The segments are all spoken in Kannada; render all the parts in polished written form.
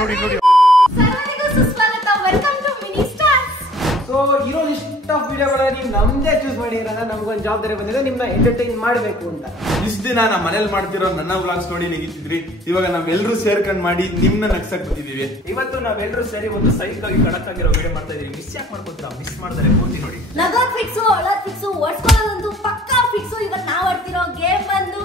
ನೋಡಿ ಸೊ ಇರೋ ಲಿಸ್ಟ್ ಆಫ್ ವಿಡಿಯೋಗಳ ನೀವು ನಮ್ದೇ ಚೂಸ್ ಮಾಡಿರೋಣ. ನಮ್ಗೊಂದು ಜವಾಬ್ದಾರಿ ಬಂದಿದೆ, ನಿಮ್ನ ಎಂಟರ್ಟೈನ್ ಮಾಡಬೇಕು ಅಂತ. ಇಷ್ಟ ದಿನ ನಮ್ಮ ಮನೇಲಿ ಮಾಡ್ತಿರೋ ನನ್ನ ವ್ಲಾಗ್ಸ್ ನೋಡಿ ನಗಿತಿದ್ರಿ. ಇವಾಗ ನಾವೆಲ್ಲರೂ ಸೇರ್ಕೊಂಡ್ ಮಾಡಿ ನಿಮ್ನ ನಗ್ಸಕ್ ಬಂದಿದೀವಿ. ಇವತ್ತು ನಾವೆಲ್ಲರೂ ಸೇರಿ ಒಂದು ಸೈಕ್ ಆಗಿ ಕಡಕ್ ಆಗಿರೋ ವಿಡಿಯೋ ಮಾಡ್ತಾ ಇದೀವಿ. ಮಿಸ್ ಯಾಕೆ ಮಾಡ್ಕೊತೀರಾ? ಮಿಸ್ ಮಾಡಿದ್ರೆ ಪೂರ್ತಿ ನೋಡಿ. ನಗೋದ್ ಫಿಕ್ಸು, ಅಳೋದ್ ಫಿಕ್ಸು, ಓಡಿಸ್ಕೊಳ್ಳೋದಂತೂ ಪಕ್ಕಾ ಫಿಕ್ಸು. ಇವತ್ತು ನಾವು ಆಡ್ತಿರೋ ಗೇಮ್ ಬಂದು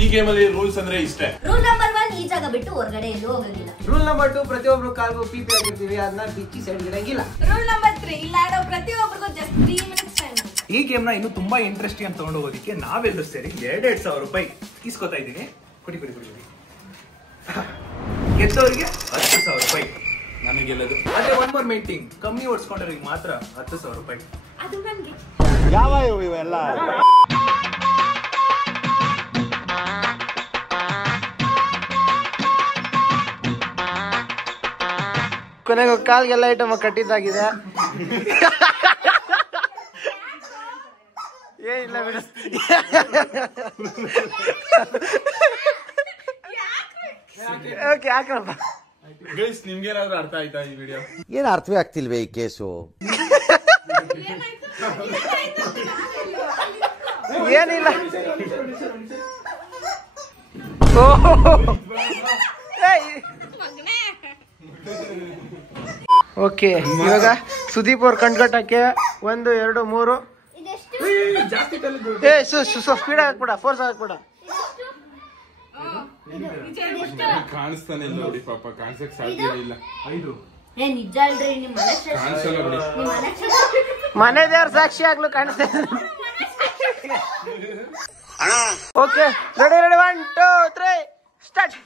ಈ ಗೇಮ್ ಅಲ್ಲಿ ರೂಲ್ಸ್ ಅಂದ್ರೆ ಇಷ್ಟೇ. ರೂಲ್ ನಂಬರ್ 1, ಈ ಜಾಗ ಬಿಟ್ಟು ಹೊರಗಡೆ ಎಲ್ಲೂ ಹೋಗೋದಿಲ್ಲ. ರೂಲ್ ನಂಬರ್ 2, ಪ್ರತಿಯೊಬ್ರು ಕಾಲ್ಗೂ ಪೀಪಿ ಆಗಿರ್ತೀವಿ, ಅದನ್ನ ಬಿಚ್ಚಿ ಸೈಡ್ ಇರಂಗಿಲ್ಲ. ರೂಲ್ ನಂಬರ್ 3, ಇಲ್ಲ ಆಡೋ ಪ್ರತಿಯೊಬ್ಬರಿಗೂ ಜಸ್ಟ್ 3 ಮಿನಿಟ್ಸ್ ಟೈಮ್. ಈ ಗೇಮ್ ನ ಇನ್ನು ತುಂಬಾ ಇಂಟ್ರೆಸ್ಟಿಂಗ್ ಅಂತ ತಗೊಂಡು ಹೋಗೋದಕ್ಕೆ ನಾವೆಲ್ಲರೂ ಸೇರಿ 2,500 ರೂಪಾಯಿ ಇಸ್ಕೊತಾ ಇದ್ದೀನಿ. ಕೊಡಿ. ಗೆದ್ದವರಿಗೆ 10,000 ರೂಪಾಯಿ. ನನಗೆಲ್ಲದು ಅದೇ ಒನ್ ಮೋರ್ ಮೀಟಿಂಗ್, ಕಮ್ಮಿ ಓಡಿಸ್ಕೊಂಡ್ರಿಗೆ ಮಾತ್ರ 10,000 ರೂಪಾಯಿ. ಅದು ನನ್ಗೆ ಯಾವ ಇವೆಲ್ಲ ಕೊನೆಗೆ ಕಾಲ್ಗೆಲ್ಲ ಐಟಮ್ ಕಟ್ಟಿದ್ದಾಗಿದೆ. ಏನಿಲ್ಲ ಬಿಡು. ಓಕೆ ಹಾಕಪ್ಪ. ಗೈಸ್ ನಿಮ್ಗೇನಾದ್ರೂ ಅರ್ಥ ಆಯ್ತಾ ಈ ವಿಡಿಯೋ? ಏನು ಅರ್ಥವೇ ಆಗ್ತಿಲ್ವೇ ಈ ಕೇಸು? ಏನಿಲ್ಲ. ಓಕೆ, ಇವಾಗ ಸುದೀಪ್ ಅವ್ರ ಕಣ್ಗಟ್ಟಕ್ಕೆ 1 2 3. Speed ಹಾಕ್ಬಿಡ, force ಹಾಕ್ಬಿಡ. ಕಾಣಿಸ್ತಾನೆ ಇಲ್ಲ ನೋಡಿ ಪಾಪ, ಕಾಣಿಸಕ್ ಸಾಧ್ಯ ಇಲ್ಲ. 5 ನಿಜ ಅಲ್ರಿ, ನಿಮ್ಮ ಮನೆ ದೇವ್ರ ಸಾಕ್ಷಿ ಆಗ್ಲು ಕಾಣಿಸ್ತಾ. Okay, ready 1 2 3 start.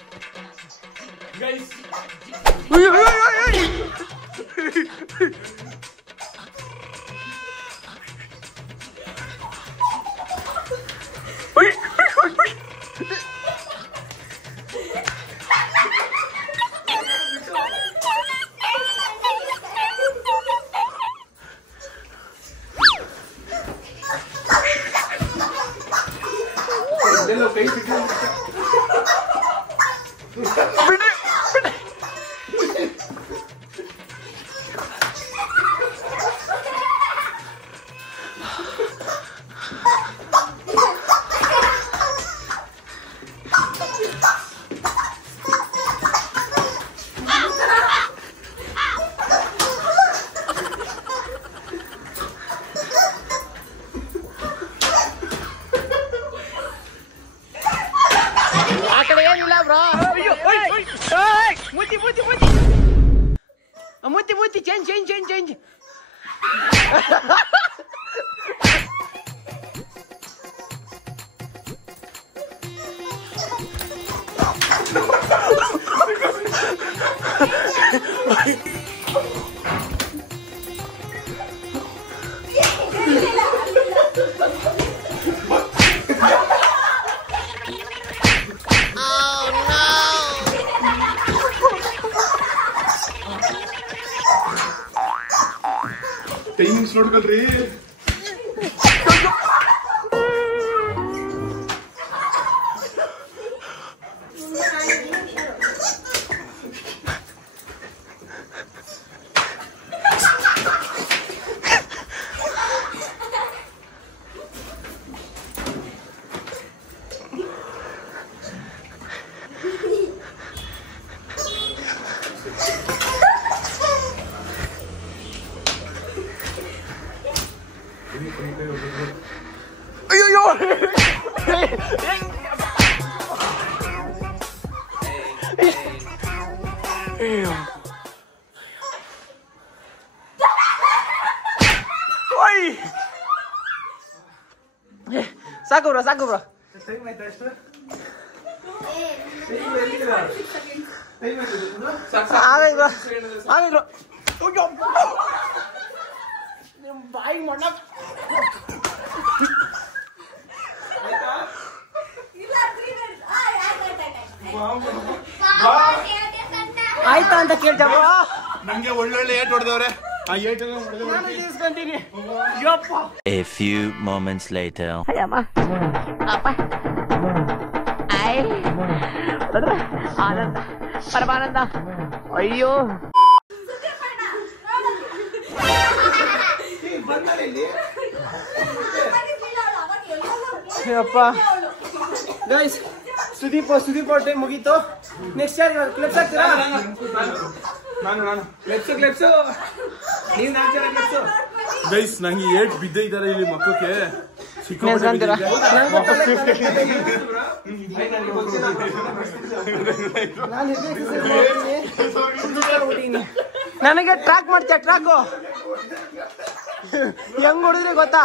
ಮೂತಿ ಚೇಂಜ್. ಟೈಮಿಂಗ್ಸ್ ನೋಡ್ಕೊಳ್ರಿ. ಸಾಕು ಬ್ರೋ ಬಾಯಿ ಮಣ್ಣ ಆಯ್ತಾ ಅಂತ ಕೇಳ್ತಾವ. ನಂಗೆ ಒಳ್ಳೊಳ್ಳೆ ಏಟ್ ಹೊಡೆದವ್ರೆ. ಆ ಏಟ್ ನಾನು ತೀರ್ಸ್ಕೊಂತೀನಿ. A few moments later. ಆನಂದ ಪರಮಾನಂದ. ಅಯ್ಯೋ ಅಪ್ಪ ಗೈಸ್, ಸುದೀಪ್ ಟೈಮ್ ಮುಗೀತು. ನೆಕ್ಸ್ಟ್ ಯಾರು ಕ್ಲಿಪ್ಸ್ ಹಾಕ್ತೀರಾ? ನಾನು ಕ್ಲಿಪ್ಸು ನೀವು ನಾಲ್ಕು ಕ್ಲಿಪ್ಸು. ಗೈಸ್ ನಂಗೆ ಏಟ್ ಬಿದ್ದಿದ್ದಾರೆ ಇಲ್ಲಿ ಮಕ್ಕಕ್ಕೆ. ನನಗೆ ಟ್ರ್ಯಾಕ್ ಮಾಡ್ತೀಯ? ಟ್ರ್ಯಾಕು ಹೆಂಗ್ ಹೊಡಿದ್ರಿ ಗೊತ್ತಾ?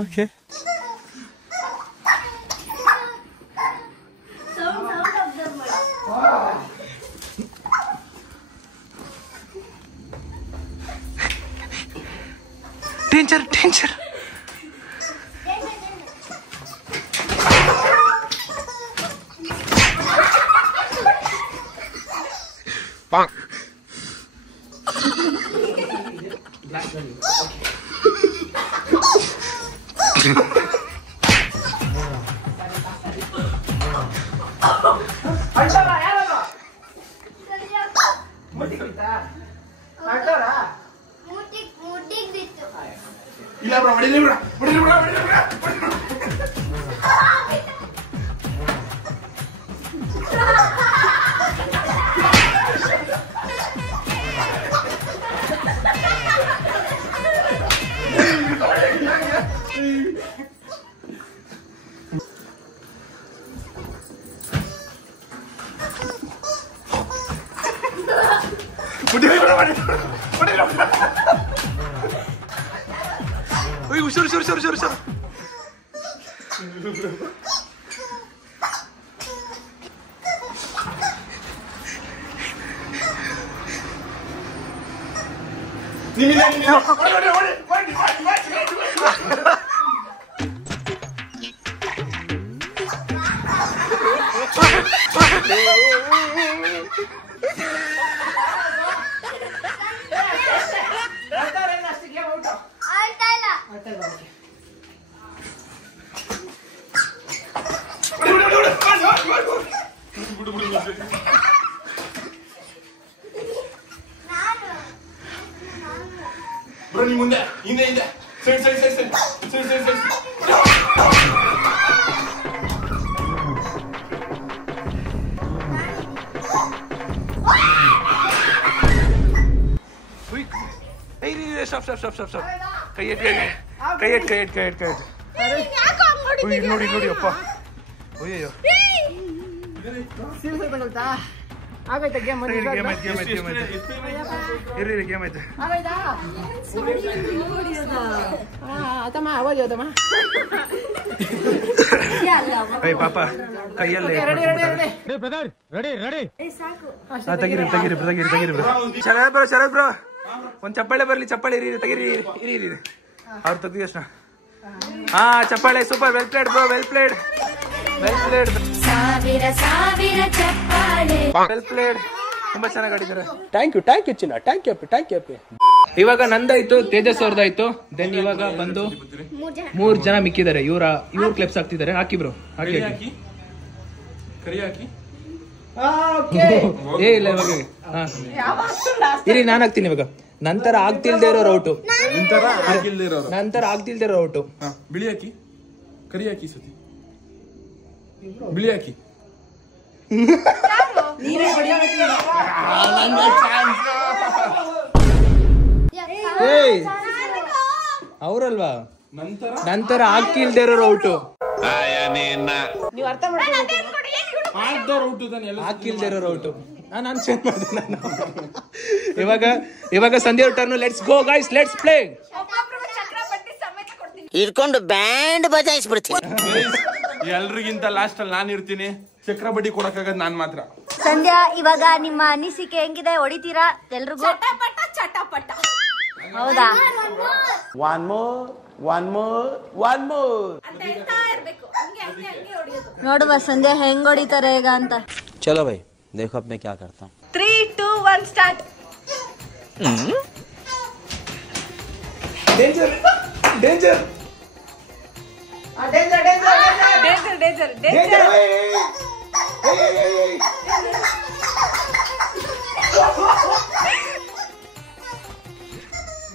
Okay. Danger. ಇಲ್ಲ ಬ್ರೋ, ಹೊಡಿಲಿ ಬ್ರೋ. ಹುಷಾರು. ಬ್ರೋ, ನಿಮ್ಮ ಮುಂದೆ ಹಿಂದೆ ಸೈಡ್ ಸ್ಟಾಪ್. ಕೈ ಎಟ್. ನೋಡಿ ಅಪ್ಪ. ಅಯ್ಯೋ ಆಗೈತೆ ಗೇಮ್. ಇರಿ ಗೇಮ್ ಐತೆ. ಪಾಪ ಕೈಯಲ್ಲಿ ತೆಗಿರಿ. ಶರತ್ ಬ್ರೋ ಒಂದ್ ಚಪ್ಪಾಳೆ ಬರ್ಲಿ. ಚಪ್ಪಾಳೆ ತೆಗಿರಿ. ಅವ್ರು ತೆಗ್ದಿ ಅಷ್ಟ. ಹಾ, ಚಪ್ಪಾಳೆ. Super. Well played bro. Well played. ತುಂಬಾ ಚೆನ್ನಾಗಿ ಆಡಿದ್ದಾರೆ. ಥ್ಯಾಂಕ್ ಯು ಚಿನ್ನ. Thank you. ಇವಾಗ ನಂದಾಯ್ತು, ತೇಜಸ್ ಅವ್ರದಾಯ್ತು. ದೆನ್ ಇವಾಗ ಬಂದು 3 ಜನ ಮಿಕ್ಕಿದ್ದಾರೆ. ಇವ್ರ ಕ್ಲಿಪ್ಸ್ ಹಾಕ್ತಿದ್ದಾರೆ. ಹಾಕಿ ಬ್ರೋ, ಹಾಕಿ. ಇಲ್ಲ ಇವಾಗ ಇರಿ, ನಾನು ಹಾಕ್ತೀನಿ ಇವಾಗ. ನಂತರ ಆಗ್ತಿಲ್ದೇ ಇರೋ ಔಟು. ಬಿಳಿ ಹಾಕಿ, ಕರಿ ಹಾಕಿ, ಸತಿ ಬಿಳಿ ಹಾಕಿ. ಅವರಲ್ವಾ ನಂತರ ಹಾಕಿಲ್ದೇ ಇರೋ ಔಟು. ನೀವು ಅರ್ಥ ಮಾಡ್ಕೊಂಡು ಹಾಕಿಲ್ದೇ ಇರೋ ಔಟು. ನಾನು ಚೇಂಜ್ ಮಾಡಿದೆ ನಾನು. ಇವಾಗ Sandhya turn. Let's go guys, let's play. ಇಟ್ಕೊಂಡು ಬ್ಯಾಂಡ್ ಬಜಾಯಿಸ್ಬಿಡ್ತೀನಿ. ಎಲ್ರಿಗಿಂತ ಲಾಸ್ಟ್ ಅಲ್ಲಿ ನಾನು ಇರ್ತೀನಿ. ಚಕ್ರ ಬಡ್ಡಿ ಕೊಡಕ್ಕಾಗದ್ ನಾನ್ ಮಾತ್ರ. ಸಂಧ್ಯಾ, ಇವಾಗ ನಿಮ್ಮ ಅನಿಸಿಕೆ ಹೆಂಗಿದೆ? ಹೊಡಿತೀರಾ ಎಲ್ರಿಗೂ? ಚಟಪಟ. ಹೌದಾ? ಒನ್ ಮೋರ್ ನೋಡುವ ಸಂಧ್ಯಾ ಹೆಂಗ್ ಹೊಡಿತಾರೆ ಈಗ ಅಂತ. ಚಲೋ ಬೈ, देखो अब मैं क्या करता हूँ. 3, 2, 1 start. Danger danger danger danger danger danger.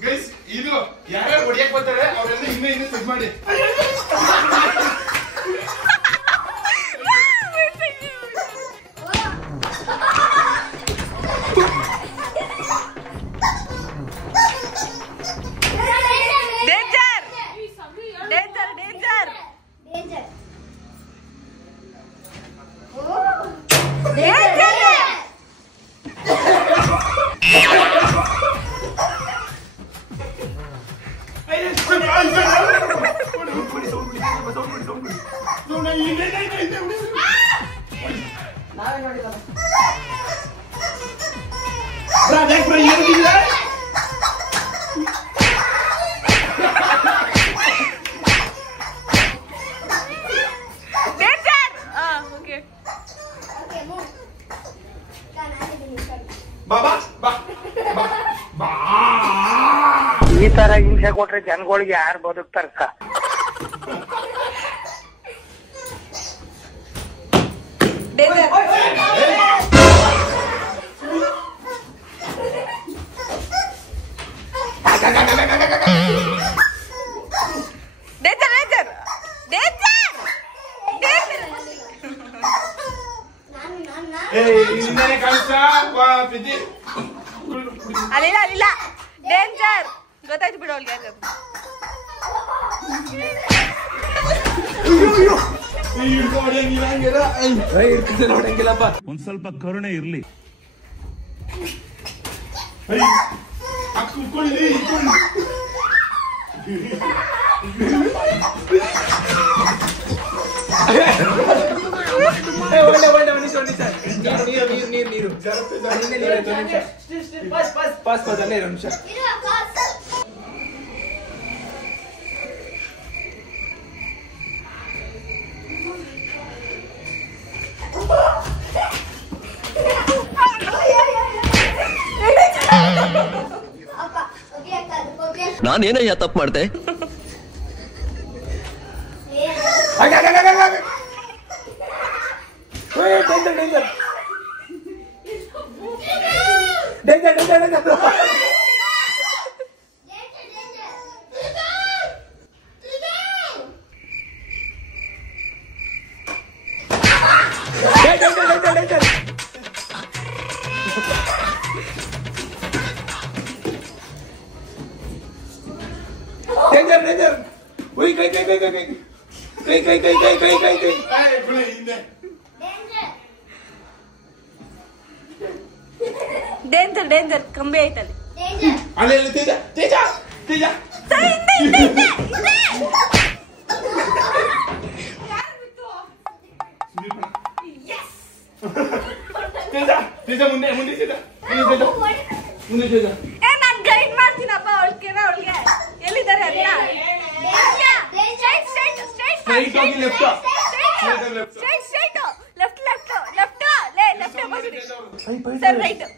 Guys, ಇದು ಯಾರ್ಯಾರು ಹೊಡಿಯಕ್ ಬರ್ತಾರೆ ಅವರೆಲ್ಲ ಇನ್ನೂ ಸೆಟ್ ಮಾಡಿ. ಈ ತರ ಹಿಂಸೆ ಕೊಟ್ರೆ ಜನಗಳಿಗೆ ಯಾರು ಬದುಕ್ತಾರಕ್ಕ? ಅಲ್ಲಿಲ್ಲ ಡೇಂಜರ್ ಗೊತ್ತಾಯ್ತು ಬಿಡು ಅವಳಿಗೆ. ನೋಡಂಗಿಲ್ಲಪ್ಪ. ಒಂದ್ ಸ್ವಲ್ಪ ಕರುಣೆ ಇರ್ಲಿ. ನೀರು ಪಾಸ್ ಅಲ್ಲೇ ಇರೋ ನಿಮಿಷ. ನಾನೇನಯ್ಯ ತಪ್ಪು ಮಾಡ್ದೆ? ಡೇಂಜರ್ ಡೇಂಜರ್ ಕಂಬಿ ಐತಲ್ಲಿ. ನಾನ್ ಗೈಡ್ ಮಾಡ್ತೀನಪ್ಪ ಅವಳಿಗೆ. ಎಲ್ಲಿದ್ದಾರೆ ಅಂತ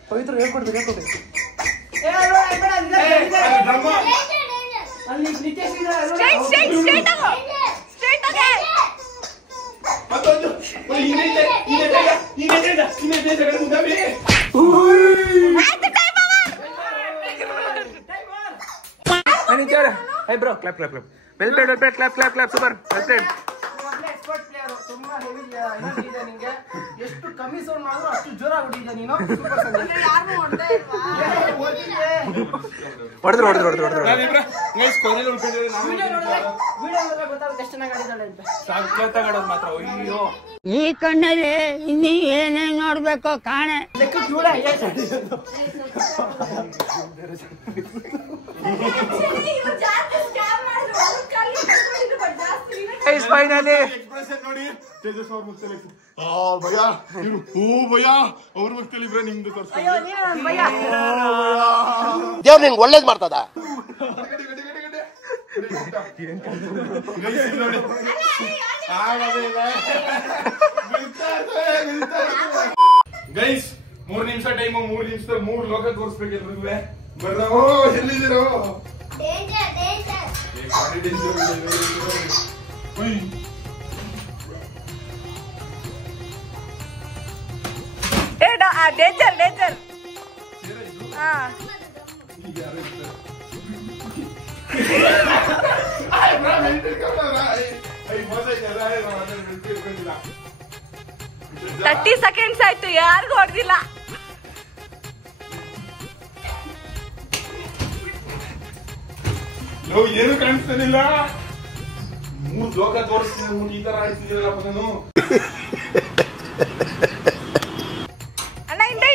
ಪವಿತ್ರ ಹೇಳ್ಕೊಡ್ಬೇಕು. Hey bro, clap. Well played, clap, super. Well played. Expert player, ತುಂಬಾ ಹೆವಿ ಎನರ್ಜಿ ಇದೆ ನಿಮಗೆ. ಎಷ್ಟು ಕಮ್ಮಿ ಸೌಂಡ್ ಮಾಡಿದ್ರು ಅಷ್ಟು ಜೋರ ಆಗ್ಬಿಟ್ಟಿದ್ಯಾ ನೀನು ಸೂಪರ್ ಸಂಜಯ್. ಹೊಡೆದ್ರು ವಿಡಿಯೋ ಗೊತ್ತಾಗುತ್ತೆ ಎಷ್ಟು ಚೆನ್ನಾಗಿ ಆಡಿದಾಳೆ ಅಂತ. ಸಾಕಾಗೋದು ಮಾತ್ರ. ಅಯ್ಯೋ ಈ ಕಣ್ಣಲ್ಲಿ ಇನ್ನೀ ಏನೇನ್ ನೋಡ್ಬೇಕೋ ಕಾಣೆ. ಲೆಕ್ಕಕ್ಕೆ ಇವಳೇ highlight ಆಡಿರೋದು. ಫೈನಲಿ ಎಕ್ಸ್ಪ್ರೆಷನ್ ನೋಡಿ ತೇಜಸ್ ಅವ್ರ ಮುಖದಲ್ಲಿ ಭಯ ಭಯ ಅವ್ರ ಮುಖದಲ್ಲಿ ಇಬ್ರೆ ನಿಮ್ದು ತೋರಿಸ್ತಾರೆ. ಅಯ್ಯೋ ನೀನು ನನ್ನ ಭಯ. ದೇವ್ರು ನಿಂಗೆ ಒಳ್ಳೇದ್ ಮಾಡ್ತದ. ಗೈಸ್ 3 ನಿಮಿಷ ಟೈಮು 3 ನಿಮಿಷದಲ್ಲಿ 3 ಲೋಕ ತೋರಿಸ್ಬೇಕಿದ್ರು ಬರ್ರಾವೋ ಎಲ್ಲಿದ್ದೀರೋ ಡೇಂಜರ್ ತರ್ಟಿ ಸೆಕೆಂಡ್ಸ್ ಆಯ್ತು, ಯಾರಿಗೂ ಹೊಡೆದಿಲ್ಲ. ನಾವು ಏನು ಕಾಣಿಸ್ತಾನಿಲ್ಲ. 3 ಲೋಕ ತೋರಿಸ್ತೀನಿ ಈ ತರ ಆಡ್ತಿದ್ದೀರಪ್ಪ ನಾನು. ಅಣ್ಣ ಹಿಂದೆ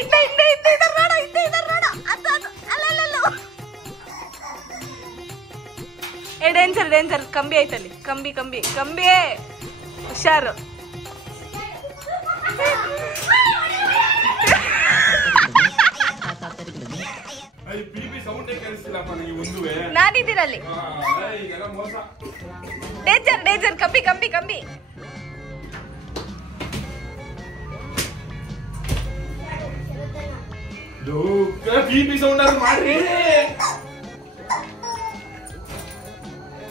ಡೇಂಜರ್ ಕಂಬಿ ಐತಲ್ಲಿ, ಕಂಬಿ ಹುಷಾರು. ನಾನಿದ್ದೀರಲ್ಲಿ. ಡೇಂಜರ್ ಕಂಬಿ. ಪಿಪಿ ಸೌಂಡ್ ಮಾಡ್ರಿ.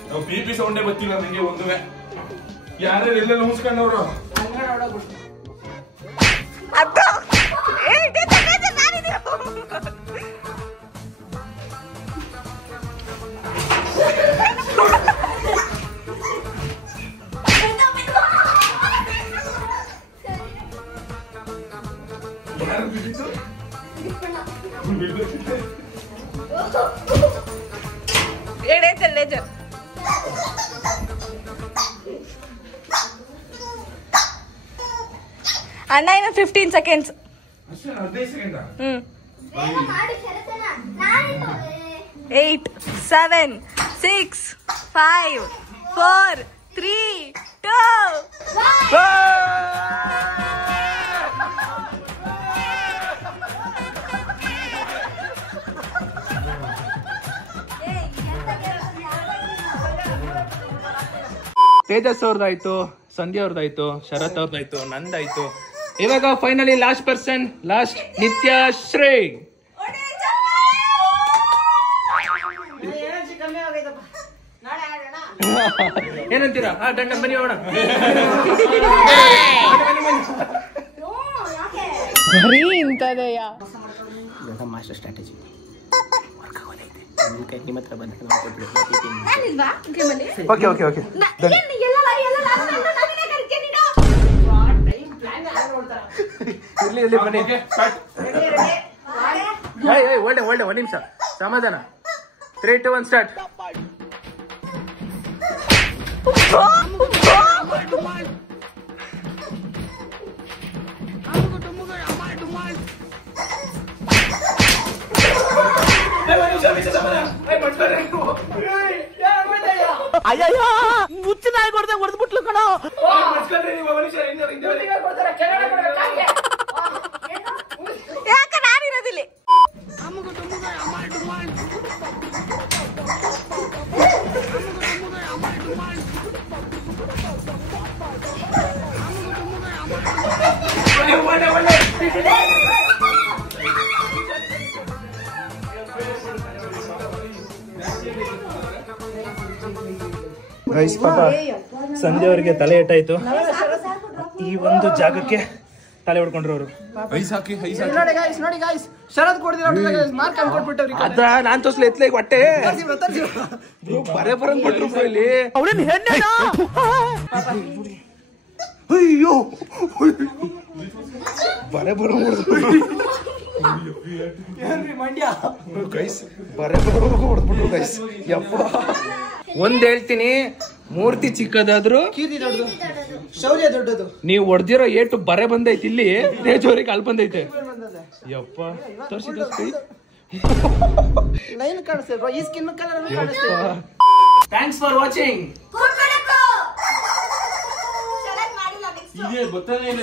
ನಾವು ಪಿಪಿ ಸೌಂಡೇ ಗೊತ್ತಿಲ್ಲ ನನಗೆ ಒಂದುವೆ. ಯಾರ್ಯಾರು ಎಲ್ಲೆಲ್ಲ ಮುಗಿಸ್ಕೊಂಡವ್ರು. ಡೇಂಜರ್. ಅಣ್ಣ ಇನ್ನು 15 seconds. 15 ಸೆಕೆಂಡ್. 8 7 6 5 4 3 2 ತೇಜಸ್ ಅವ್ರದ್ದಾಯ್ತು, ಸಂಧ್ಯಾ ಅವ್ರದ್ದಾಯ್ತು, ಶರತ್ ಅವ್ರದ್ದಾಯ್ತು, ನಂದಾಯ್ತು. ಇವಾಗ finally last person, last Nityashree. ಏನಂತೀರಾ? ದಂಡ ಬನ್ನಿ ಹೋಗೋಣ. ಬರೀ ಇಂಥದೆಯಾ? ಮಾಸ್ಟರ್ ಸ್ಟ್ರಾಟಜಿ ನಿಮ್ಮ ಹತ್ರ ಬಂದ ಓಕೆ ಇರ್ಲಿ ಬನ್ನಿ. ಒಳ್ಳೆ 1 ನಿಮಿಷ ಸಮಾಧಾನ. 3 2 1 ಸ್ಟಾರ್ಟ್. ಅಯ್ಯಯ್ಯೋ ಮುಚ್ಚಿ ನಾಯಿ ಕೊಡ್ದೆ ಹೊಡೆದ್ಬಿಟ್ಲು ಕಣೋ. ಯಾಕ ನಾನಿರೋದಿಲ್ಲಿ? ಗೈಸ್ ಪಾಪ ಸಂಧ್ಯಾ ಅವರಿಗೆ ತಲೆ ಏಟಾಯ್ತು. ಈ ಒಂದು ಜಾಗಕ್ಕೆ ತಲೆ ಹೊಡ್ಕೊಂಡ್ರು ಅವರು. ನೋಡಿ ಗಾಯ್ಸ್ ಶರತ್ ಕೊಡ್ದಿರೋ ಮಾರ್ಕ್ ಕೊಟ್ಬಿಟ್ಟವ್ರಿ. ಅದ ನಾನ್ ತೋರ್ಸ್ಲಿ ಎತ್ಲ ಈಗ ಹೊಟ್ಟೆ ಬರೇ ಬರಂಗ್ ಕೊಟ್ರು ಇಲ್ಲಿ. ಅಯ್ಯೋ ಬರೆ ಬರೋ ಮಂಡ್ಯ ಗೈಸ್ ಬರೆ ಬರೋರ್ಗು ಹೊಡೆದ್ಬಿಟ್ರು ಗೈಸ್. ಯಪ್ಪ ಒಂದ್ ಹೇಳ್ತೀನಿ, ಮೂರ್ತಿ ಚಿಕ್ಕದಾದ್ರು ಕೀರ್ತಿ ದೊಡ್ಡದು, ಶೌರ್ಯ ದೊಡ್ಡದು. ನೀವು ಹೊಡೆದಿರೋ ಏಟು ಬರೆ ಬಂದೈತಿ, ಇಲ್ಲಿ ತೇಜೋರಿಗೆ ಅಲ್ಲಿ ಬಂದೈತೆ. ಯಪ್ಪ ತೋರಿಸಿ ಲೈನ್ ಕಾಣಿಸ್ತಾ ಈ ಸ್ಕಿನ್ ಕಲರ್ ಕಾಣಿಸ್ತಾ. Thanks for watching. ಚೆನ್ನಾಗಿ ಮಾಡಿಲ್ಲ ನೆಕ್ಸ್ಟ್ ಇದೇ ಗೊತ್ತಾನೆ ಇಲ್ಲ.